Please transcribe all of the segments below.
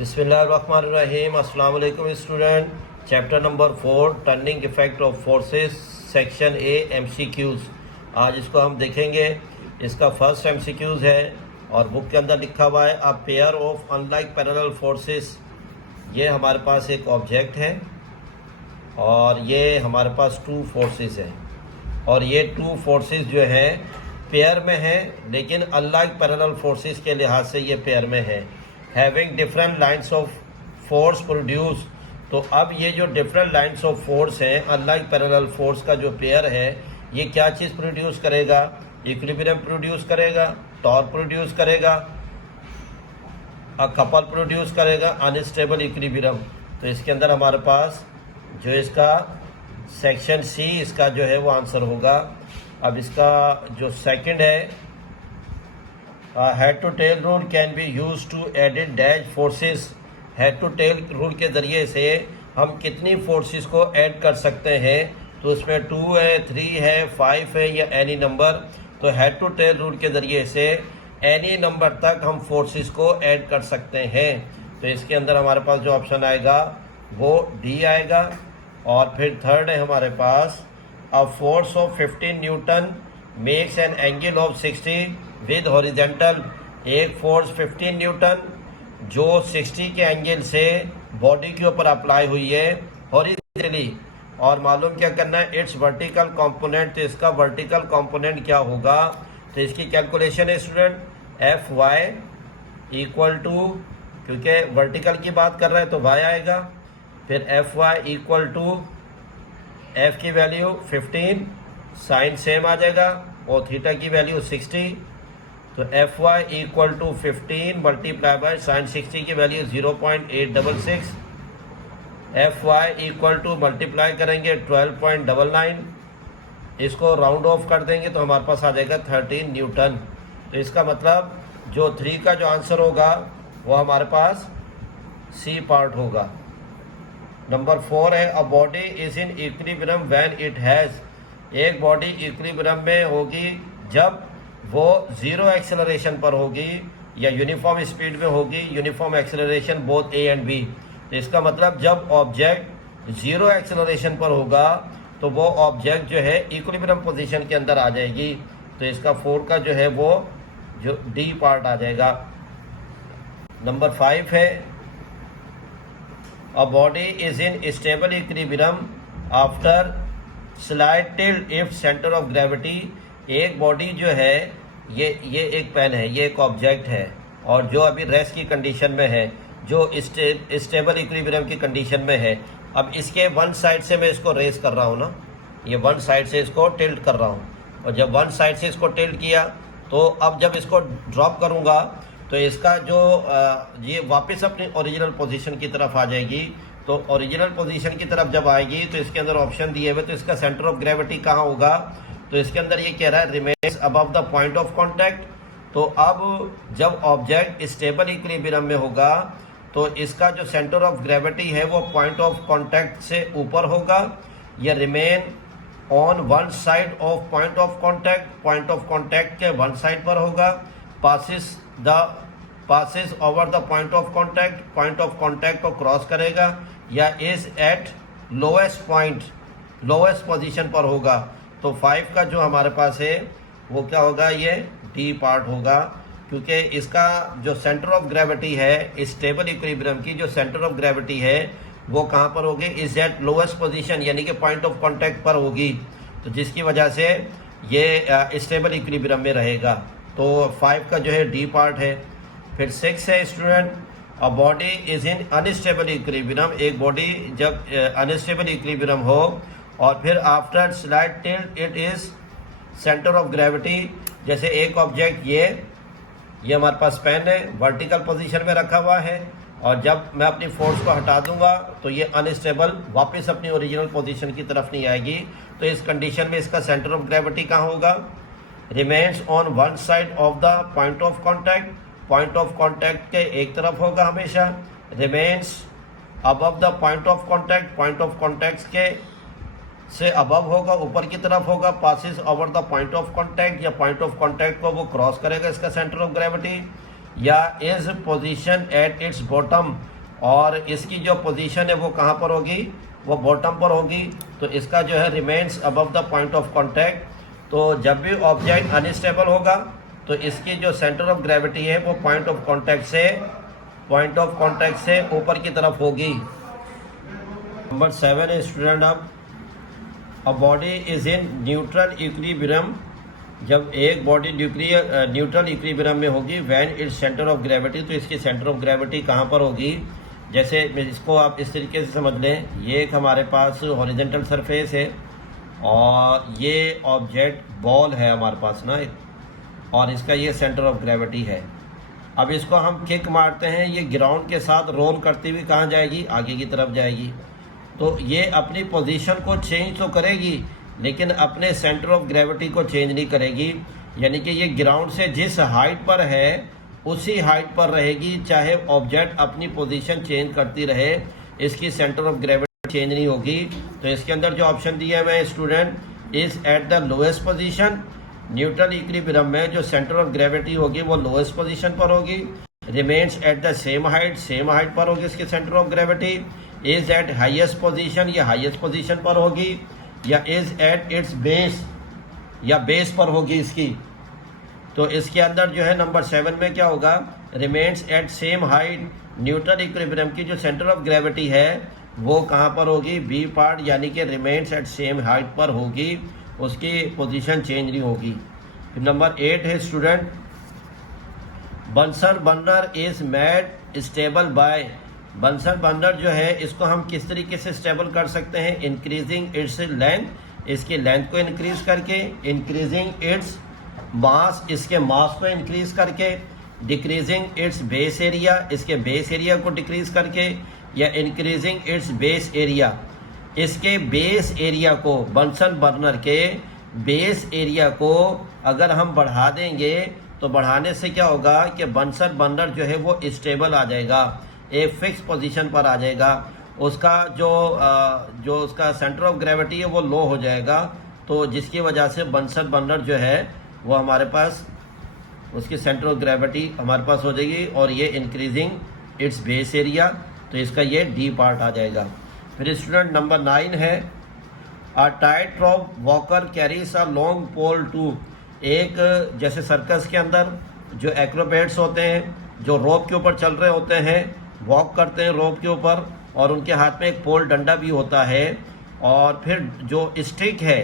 बिस्मिल्लाहिर्रहमानिर्रहीम। अस्सलाम वालेकुम student. Chapter number 4 turning effect of forces, section A, MCQs. आज इसको हम देखेंगे। इसका फर्स्ट एमसीक्यूज़ है और बुक के अंदर लिखा हुआ है a pair of unlike parallel forces. ये हमारे पास एक ऑब्जेक्ट है और ये हमारे पास टू फोर्सेस हैं और ये टू फोर्सेस जो है पेयर में है, लेकिन अनलाइक पैरेलल फोर्सेस के लिहाज से ये पेयर में है। Having different lines of force produce. तो अब ये जो डिफरेंट लाइन्स ऑफ फोर्स हैं, अनलाइक पैरेलल फोर्स का जो पेयर है, ये क्या चीज़ प्रोड्यूस करेगा? इक्विलिब्रियम प्रोड्यूस करेगा, टॉर्क प्रोड्यूस करेगा, अ कपल प्रोड्यूस करेगा, अनस्टेबल इक्विलिब्रियम। तो इसके अंदर हमारे पास जो इसका सेक्शन सी इसका जो है वो आंसर होगा। अब इसका जो सेकंड है, head to tail rule can be use to edit dash forces. Head to tail rule के ज़रिए से हम कितनी फोर्सेस को ऐड कर सकते हैं? तो उसमें 2 है, 3 है, 5 है या एनी नंबर। तो हेड टू टेल रूल के ज़रिए से एनी नंबर तक हम फोर्सेस को ऐड कर सकते हैं। तो इसके अंदर हमारे पास जो ऑप्शन आएगा वो डी आएगा। और फिर थर्ड है हमारे पास a force of 15 newton makes an angle of 60 with horizontal. एक फोर्स 15 न्यूटन जो 60 के एंगल से बॉडी के ऊपर अप्लाई हुई है हॉरिजेंटली, और मालूम क्या करना है? It's vertical component. तो इसका वर्टिकल कंपोनेंट क्या होगा? तो इसकी कैलकुलेशन है student F Y equal to, क्योंकि वर्टिकल की बात कर रहे हैं तो वाई आएगा, फिर F Y equal to F की वैल्यू 15, साइन सेम आ जाएगा, और थीटा की वैल्यू 60। तो F Y equal to 15 multiply by sine 60 की value 0.866। F Y equal to multiply करेंगे 12.99, इसको राउंड ऑफ कर देंगे तो हमारे पास आ जाएगा 13 न्यूटन। तो इसका मतलब जो 3 का जो आंसर होगा वो हमारे पास सी पार्ट होगा। नंबर 4 है a body is in equilibrium when it has. एक बॉडी इक्विलिब्रियम में होगी जब वो जीरो एक्सेलरेशन पर होगी या यूनिफॉर्म स्पीड में होगी, uniform acceleration both A and B. तो इसका मतलब जब ऑब्जेक्ट जीरो एक्सेलरेशन पर होगा तो वो ऑब्जेक्ट जो है इक्विलिब्रियम पोजीशन के अंदर आ जाएगी। तो इसका 4 का जो है वो जो डी पार्ट आ जाएगा। नंबर 5 है a body is in stable equilibrium after slide tilt if centre of gravity. एक बॉडी जो है ये एक पेन है, ये एक ऑब्जेक्ट है और जो अभी रेस्ट की कंडीशन में है, जो स्टेबल इक्विलिब्रियम की कंडीशन में है। अब इसके वन साइड से मैं इसको रेस कर रहा हूँ ना, ये वन साइड से इसको टिल्ट कर रहा हूँ, और जब वन साइड से इसको टिल्ट किया तो अब जब इसको ड्रॉप करूँगा तो इसका जो ये वापस अपनी ओरिजिनल पोजीशन की तरफ आ जाएगी। तो ओरिजिनल पोजीशन की तरफ जब आएगी तो इसके अंदर ऑप्शन दिए हुए, तो इसका सेंटर ऑफ ग्रेविटी कहाँ होगा? तो इसके अंदर ये कह रहा है remains above the point of contact. तो अब जब ऑब्जेक्ट स्टेबल इक्विलिब्रियम में होगा तो इसका जो सेंटर ऑफ ग्रेविटी है वो पॉइंट ऑफ कांटेक्ट से ऊपर होगा, या remain on one side of point of contact, point of contact के वन साइड पर होगा, passes over the point of contact, point of contact को क्रॉस करेगा, या is eight lowest point, lowest position पर होगा। तो 5 का जो हमारे पास है वो क्या होगा? ये डी पार्ट होगा, क्योंकि इसका जो सेंटर ऑफ ग्रेविटी है स्टेबल इक्विलिब्रियम की, जो सेंटर ऑफ ग्रेविटी है वो कहाँ पर होगी? इज एट लोएस्ट पोजीशन, यानी कि पॉइंट ऑफ कांटेक्ट पर होगी, तो जिसकी वजह से ये स्टेबल इक्विलिब्रियम में रहेगा। तो 5 का जो है डी पार्ट है। फिर 6 है student a body is in unstable equilibrium. एक बॉडी जब अनस्टेबल इक्विलिब्रियम हो और फिर after slide tilt it is centre of gravity. जैसे एक ऑब्जेक्ट ये हमारे पास पेन है, वर्टिकल पोजीशन में रखा हुआ है, और जब मैं अपनी फोर्स को हटा दूंगा तो ये अनस्टेबल वापस अपनी ओरिजिनल पोजीशन की तरफ नहीं आएगी। तो इस कंडीशन में इसका सेंटर ऑफ ग्रेविटी कहाँ होगा? Remains on one side of the point of contact, point of contact के एक तरफ होगा हमेशा। Remains above the point of contact, point of contact के से अबव होगा, ऊपर की तरफ होगा। Passes over the point of contact, या पॉइंट ऑफ कांटेक्ट को वो क्रॉस करेगा, इसका सेंटर ऑफ ग्रेविटी। या is position at its bottom, और इसकी जो पोजीशन है वो कहाँ पर होगी, वो बॉटम पर होगी। तो इसका जो है remains above the point of contact. तो जब भी ऑब्जेक्ट अनस्टेबल होगा तो इसकी जो सेंटर ऑफ ग्रेविटी है वो पॉइंट ऑफ कॉन्टैक्ट से ऊपर की तरफ होगी। नंबर 7 है स्टूडेंट, अब a body is in neutral equilibrium, जब एक बॉडी न्यूट्रल इक्विलिब्रियम में होगी, when its centre of gravity, तो इसकी सेंटर ऑफ ग्रेविटी कहाँ पर होगी। जैसे इसको आप इस तरीके से समझ लें, ये एक हमारे पास हॉरिजॉन्टल सरफेस है और ये ऑब्जेक्ट बॉल है हमारे पास ना, और इसका ये सेंटर ऑफ ग्रेविटी है। अब इसको हम किक मारते हैं, ये ग्राउंड के साथ रोल करती हुई कहाँ जाएगी, आगे की तरफ जाएगी। तो ये अपनी पोजीशन को चेंज तो करेगी लेकिन अपने सेंटर ऑफ ग्रेविटी को चेंज नहीं करेगी, यानी कि ये ग्राउंड से जिस हाइट पर है उसी हाइट पर रहेगी, चाहे ऑब्जेक्ट अपनी पोजीशन चेंज करती रहे, इसकी सेंटर ऑफ ग्रेविटी चेंज नहीं होगी। तो इसके अंदर जो ऑप्शन दिया है student, is at the lowest position, neutral equilibrium में जो सेंटर ऑफ ग्रेविटी होगी वो लोएस्ट पोजीशन पर होगी। Remains at the same height पर होगी इसकी centre of gravity. Is eight highest position, ये हाईएस्ट पोजीशन पर होगी, या इज एट इट्स बेस, या बेस पर होगी इसकी। तो इसके अंदर जो है नंबर 7 में क्या होगा, remains at same height, neutral equilibrium की जो सेंटर ऑफ ग्रेविटी है वो कहाँ पर होगी, बी पार्ट, यानी कि रिमेन्स एट सेम हाइट पर होगी, उसकी पोजीशन चेंज नहीं होगी। फिर नंबर 8 है student, Bunsen burner is made stable by, Bunsen burner जो है इसको हम किस तरीके से स्टेबल कर सकते हैं, इंक्रीजिंग इट्स लेंथ, इसकी लेंथ को इंक्रीज करके, इंक्रीजिंग इट्स मास, इसके मास को इंक्रीज करके, डिक्रीजिंग इट्स बेस एरिया, इसके बेस एरिया को डिक्रीज करके, या इंक्रीजिंग इट्स बेस एरिया, इसके बेस एरिया को, बंसन बर्नर के बेस एरिया को अगर हम बढ़ा देंगे तो बढ़ाने से क्या होगा कि बंसन बर्नर जो है वो स्टेबल आ जाएगा, एक फिक्स पोजीशन पर आ जाएगा, उसका जो उसका सेंटर ऑफ ग्रेविटी है वो लो हो जाएगा। तो जिसकी वजह से बंसन बर्नर जो है वो हमारे पास, उसकी सेंटर ऑफ ग्रेविटी हमारे पास हो जाएगी, और ये इंक्रीजिंग इट्स बेस एरिया, तो इसका ये डी पार्ट आ जाएगा। फिर स्टूडेंट नंबर 9 है, a tight rope walker carries a long pole to, एक जैसे सर्कस के अंदर जो एक्रोबैट्स होते हैं जो रोप के ऊपर चल रहे होते हैं, वॉक करते हैं रोप के ऊपर, और उनके हाथ में एक पोल डंडा भी होता है, और फिर जो स्टिक है,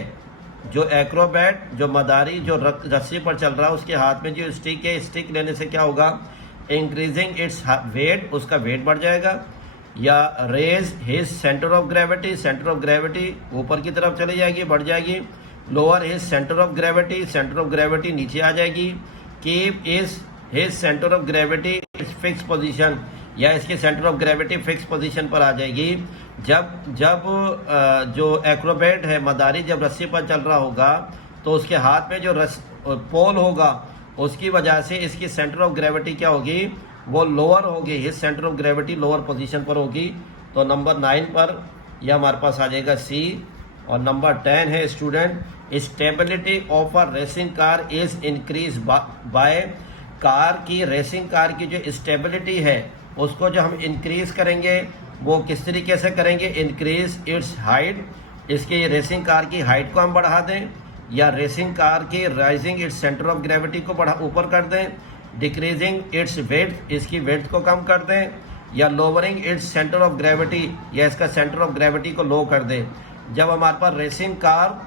जो एक्रोबैट, जो मदारी जो रस्सी पर चल रहा है उसके हाथ में जो स्टिक है, स्टिक लेने से क्या होगा, इंक्रीजिंग इट्स वेट, उसका वेट बढ़ जाएगा, या raise his centre of gravity, centre of gravity ऊपर की तरफ चली जाएगी, बढ़ जाएगी, lower his centre of gravity, centre of gravity नीचे आ जाएगी, keep is his centre of gravity fix position, या इसकी centre of gravity fix position पर आ जाएगी। जब जो एक्रोबैट है, मदारी, जब रस्सी पर चल रहा होगा तो उसके हाथ में जो पोल होगा उसकी वजह से इसकी सेंटर ऑफ ग्रेविटी क्या होगी, वो लोअर होगी, his centre of gravity lower position पर होगी। तो नंबर 9 पर यह हमारे पास आ जाएगा सी। और नंबर 10 है student, stability of a racing car is increase by, car की, रेसिंग कार की जो स्टेबिलिटी है उसको जो हम इंक्रीज करेंगे वो किस तरीके से करेंगे, इंक्रीज इट्स हाइट, इसकी रेसिंग कार की हाइट को हम बढ़ा दें, या रेसिंग कार की rising its centre of gravity को ऊपर कर दें, डिक्रीजिंग इट्स वेट, इसकी वेट को कम कर दें, या lowering its centre of gravity, या इसका सेंटर ऑफ ग्रेविटी को लो कर दें। जब हमारे पास रेसिंग कार,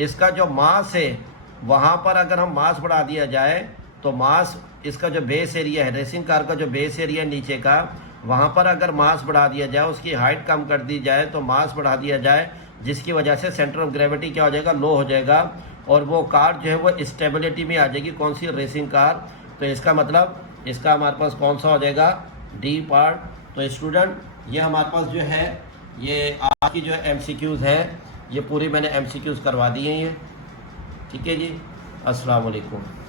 इसका जो मास है वहाँ पर अगर हम मास बढ़ा दिया जाए तो मास, इसका जो बेस एरिया है, रेसिंग कार का जो बेस एरिया नीचे का, वहाँ पर अगर मास बढ़ा दिया जाए, उसकी हाइट कम कर दी जाए, तो मास बढ़ा दिया जाए, जिसकी वजह से सेंटर ऑफ ग्रेविटी क्या हो जाएगा, लो हो जाएगा, और वो कार जो है वो स्टेबिलिटी में आ जाएगी। कौन सी, रेसिंग कार। तो इसका मतलब इसका हमारे पास कौन सा हो जाएगा, डी पार्ट। तो स्टूडेंट ये हमारे पास जो है ये आज की जो MCQs है ये पूरी मैंने MCQs करवा दी हैं ये, ठीक है जी। अस्सलाम वालेकुम।